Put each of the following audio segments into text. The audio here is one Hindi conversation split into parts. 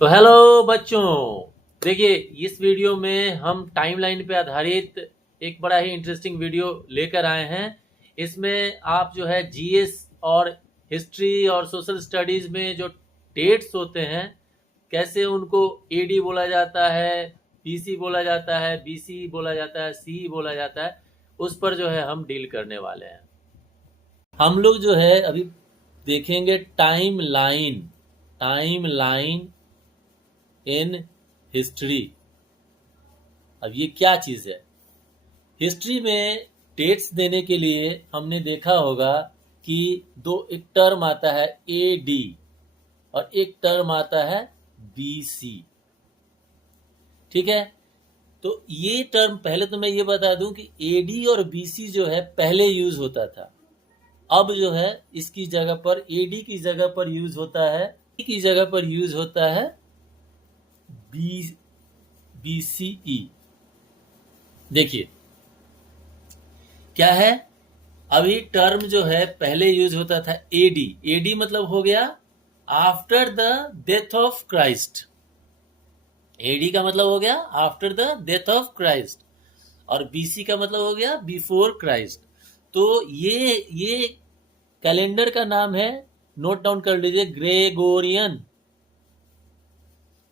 तो हेलो बच्चों, देखिए इस वीडियो में हम टाइमलाइन पे आधारित एक बड़ा ही इंटरेस्टिंग वीडियो लेकर आए हैं। इसमें आप जो है जीएस और हिस्ट्री और सोशल स्टडीज़ में जो डेट्स होते हैं, कैसे उनको एडी बोला जाता है, बीसी बोला जाता है, बीसी बोला जाता है, सी बोला जाता है, उस पर जो है हम डील करने वाले हैं। हम लोग जो है अभी देखेंगे टाइम लाइन इन हिस्ट्री। अब ये क्या चीज़ है? हिस्ट्री में डेट्स देने के लिए हमने देखा होगा कि एक टर्म आता है ए डी और एक टर्म आता है बी सी। ठीक है, तो ये टर्म पहले तो मैं ये बता दूं कि ए डी और बी सी जो है पहले यूज होता था। अब जो है इसकी जगह पर ए डी की जगह पर यूज होता है, की जगह पर यूज होता है बी बी सी ई। देखिए क्या है, अभी टर्म जो है पहले यूज होता था एडी। एडी मतलब हो गया after the death of Christ. AD का मतलब हो गया after the death of Christ और बीसी का मतलब हो गया बिफोर क्राइस्ट। तो ये कैलेंडर का नाम है, नोट डाउन कर लीजिए, ग्रेगोरियन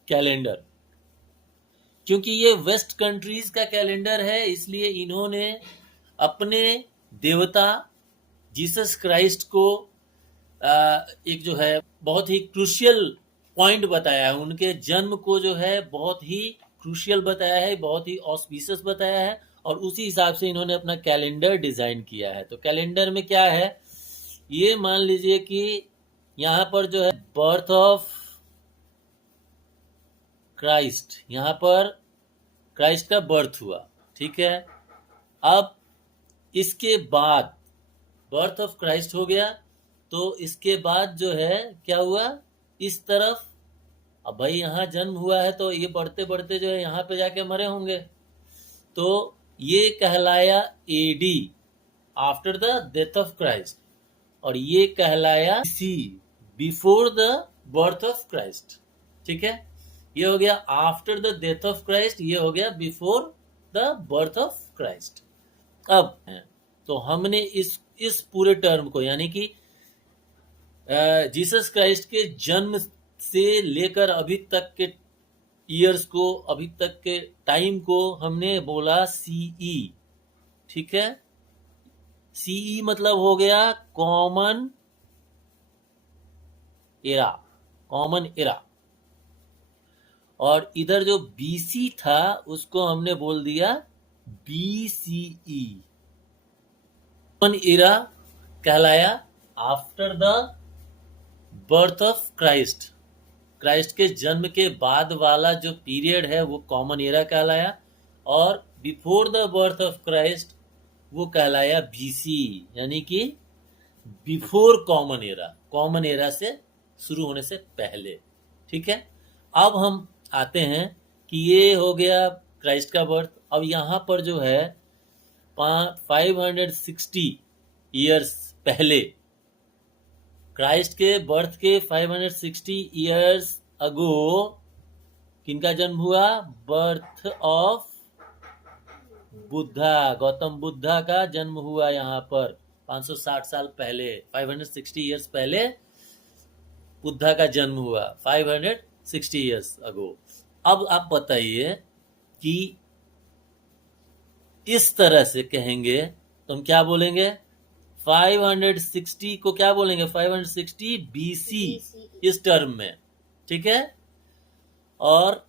कैलेंडर। क्योंकि ये वेस्ट कंट्रीज का कैलेंडर है, इसलिए इन्होंने अपने देवता जीसस क्राइस्ट को एक जो है बहुत ही क्रूशियल पॉइंट बताया है। उनके जन्म को जो है बहुत ही क्रूशियल बताया है, बहुत ही ऑस्पिशियस बताया है, और उसी हिसाब से इन्होंने अपना कैलेंडर डिजाइन किया है। तो कैलेंडर में क्या है, ये मान लीजिए कि यहाँ पर जो है बर्थ ऑफ क्राइस्ट, यहाँ पर क्राइस्ट का बर्थ हुआ। ठीक है, अब इसके बाद बर्थ ऑफ क्राइस्ट हो गया, तो इसके बाद जो है क्या हुआ, इस तरफ अब भाई यहाँ जन्म हुआ है तो ये बढ़ते बढ़ते जो है यहाँ पे जाके मरे होंगे, तो ये कहलाया AD, after the death of Christ, और ये कहलाया C, before the birth of Christ. ठीक है, ये हो गया after the death of Christ, ये हो गया before the birth of Christ. अब तो हमने इस पूरे टर्म को, यानी कि जीसस क्राइस्ट के जन्म से लेकर अभी तक के ईयर्स को, अभी तक के टाइम को हमने बोला सीई। ठीक है, सीई मतलब हो गया कॉमन एरा, कॉमन एरा। और इधर जो बीसी था उसको हमने बोल दिया बीसीई। कॉमन एरा कहलाया after the birth of Christ, Christ के जन्म के बाद वाला जो पीरियड है वो कॉमन एरा कहलाया, और before the birth of Christ वो कहलाया बीसी, यानी कि before common era, common era से शुरू होने से पहले। ठीक है, अब हम आते हैं कि ये हो गया क्राइस्ट का बर्थ। अब यहाँ पर जो है 560 ईयर्स पहले, क्राइस्ट के बर्थ के 560 ईयर्स अगो किनका जन्म हुआ, बर्थ ऑफ बुद्धा, गौतम बुद्धा का जन्म हुआ। यहाँ पर 560 साल पहले, 560 ईयर्स पहले बुद्धा का जन्म हुआ, 560 ईयर्स अगो। अब आप बताइए कि इस तरह से कहेंगे तो हम क्या बोलेंगे, 560 को क्या बोलेंगे, 560 बीसी इस टर्म में। ठीक है, और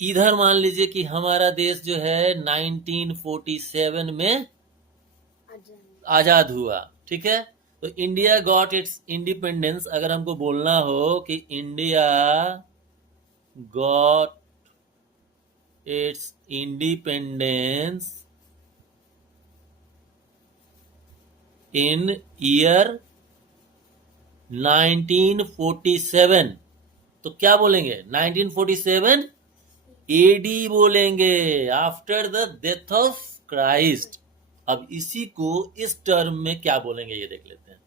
इधर मान लीजिए कि हमारा देश जो है 1947 में आजाद हुआ। ठीक है, तो इंडिया गॉट इट्स इंडिपेंडेंस। अगर हमको बोलना हो कि India got its independence in year 1947, तो क्या बोलेंगे, 1947 एडी बोलेंगे, after the death of Christ. अब इसी को इस टर्म में क्या बोलेंगे ये देख लेते हैं।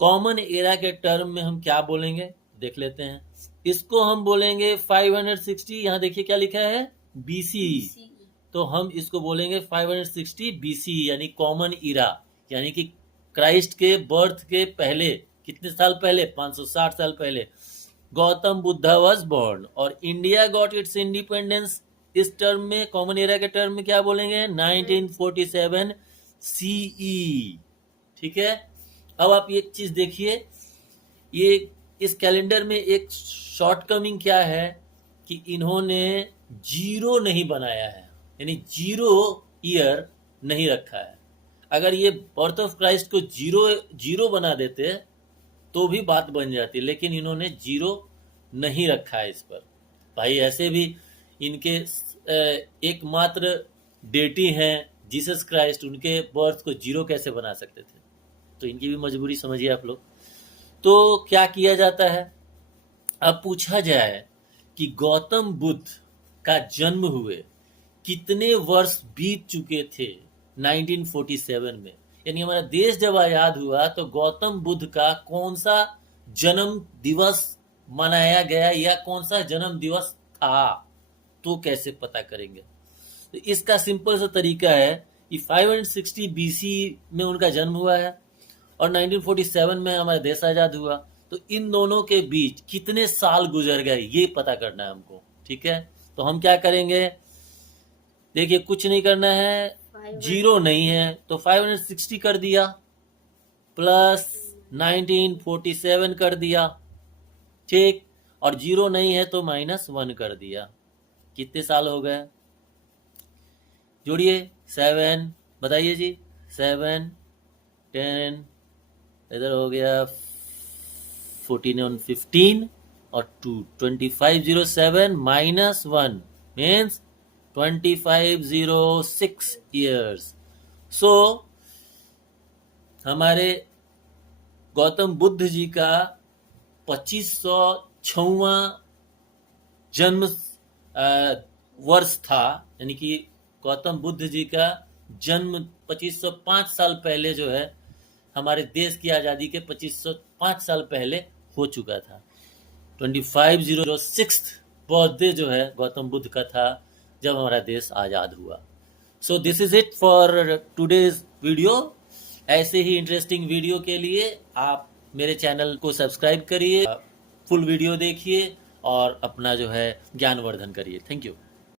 कॉमन एरा के टर्म में हम क्या बोलेंगे, देख लेते हैं। इसको हम बोलेंगे 560, यहाँ देखिए क्या लिखा है BC, तो हम इसको बोलेंगे 560 BC यानी कॉमन इरा, यानी कि क्राइस्ट के बर्थ के पहले कितने साल पहले, 560 साल पहले गौतम बुद्धा वाज बॉर्न। और इंडिया गॉट इट्स इंडिपेंडेंस इस टर्म में, कॉमन एरा के टर्म में क्या बोलेंगे 1947 CE। ठीक है। अब आप एक चीज देखिए, ये इस कैलेंडर में एक शॉर्टकमिंग क्या है कि इन्होंने जीरो नहीं बनाया है, यानी जीरो ईयर नहीं रखा है। अगर ये बर्थ ऑफ क्राइस्ट को जीरो बना देते तो भी बात बन जाती, लेकिन इन्होंने जीरो नहीं रखा है इस पर। भाई ऐसे भी इनके एकमात्र डेटी हैं जीसस क्राइस्ट, उनके बर्थ को जीरो कैसे बना सकते थे? तो इनकी भी मजबूरी समझिए आप लोग। तो क्या किया जाता है, अब पूछा जाए कि गौतम बुद्ध का जन्म हुए कितने वर्ष बीत चुके थे 1947 में, यानी हमारा देश जब आजाद हुआ तो गौतम बुद्ध का कौन सा जन्म दिवस मनाया गया या कौन सा जन्म दिवस था, तो कैसे पता करेंगे? तो इसका सिंपल सा तरीका है कि 560 BC में उनका जन्म हुआ है और 1947 में हमारा देश आजाद हुआ, तो इन दोनों के बीच कितने साल गुजर गए ये पता करना है हमको। ठीक है, तो हम क्या करेंगे, देखिए कुछ नहीं करना है, जीरो नहीं है तो 560 कर दिया प्लस 1947 कर दिया, ठीक, और जीरो नहीं है तो -1 कर दिया। कितने साल हो गए, जोड़िए 7, बताइए जी, 7 10, इधर हो गया 14 और 15 और 2, 2507 -1 मीन्स 2506 ईयर्स। सो हमारे गौतम बुद्ध जी का 2506वां जन्म वर्ष था, यानी कि गौतम बुद्ध जी का जन्म 2505 साल पहले जो है, हमारे देश की आज़ादी के 2505 साल पहले हो चुका था। 2506 बर्थडे जो है गौतम बुद्ध का था जब हमारा देश आज़ाद हुआ। So this is it for today's video. ऐसे ही इंटरेस्टिंग वीडियो के लिए आप मेरे चैनल को सब्सक्राइब करिए, फुल वीडियो देखिए और अपना जो है ज्ञानवर्धन करिए। Thank you.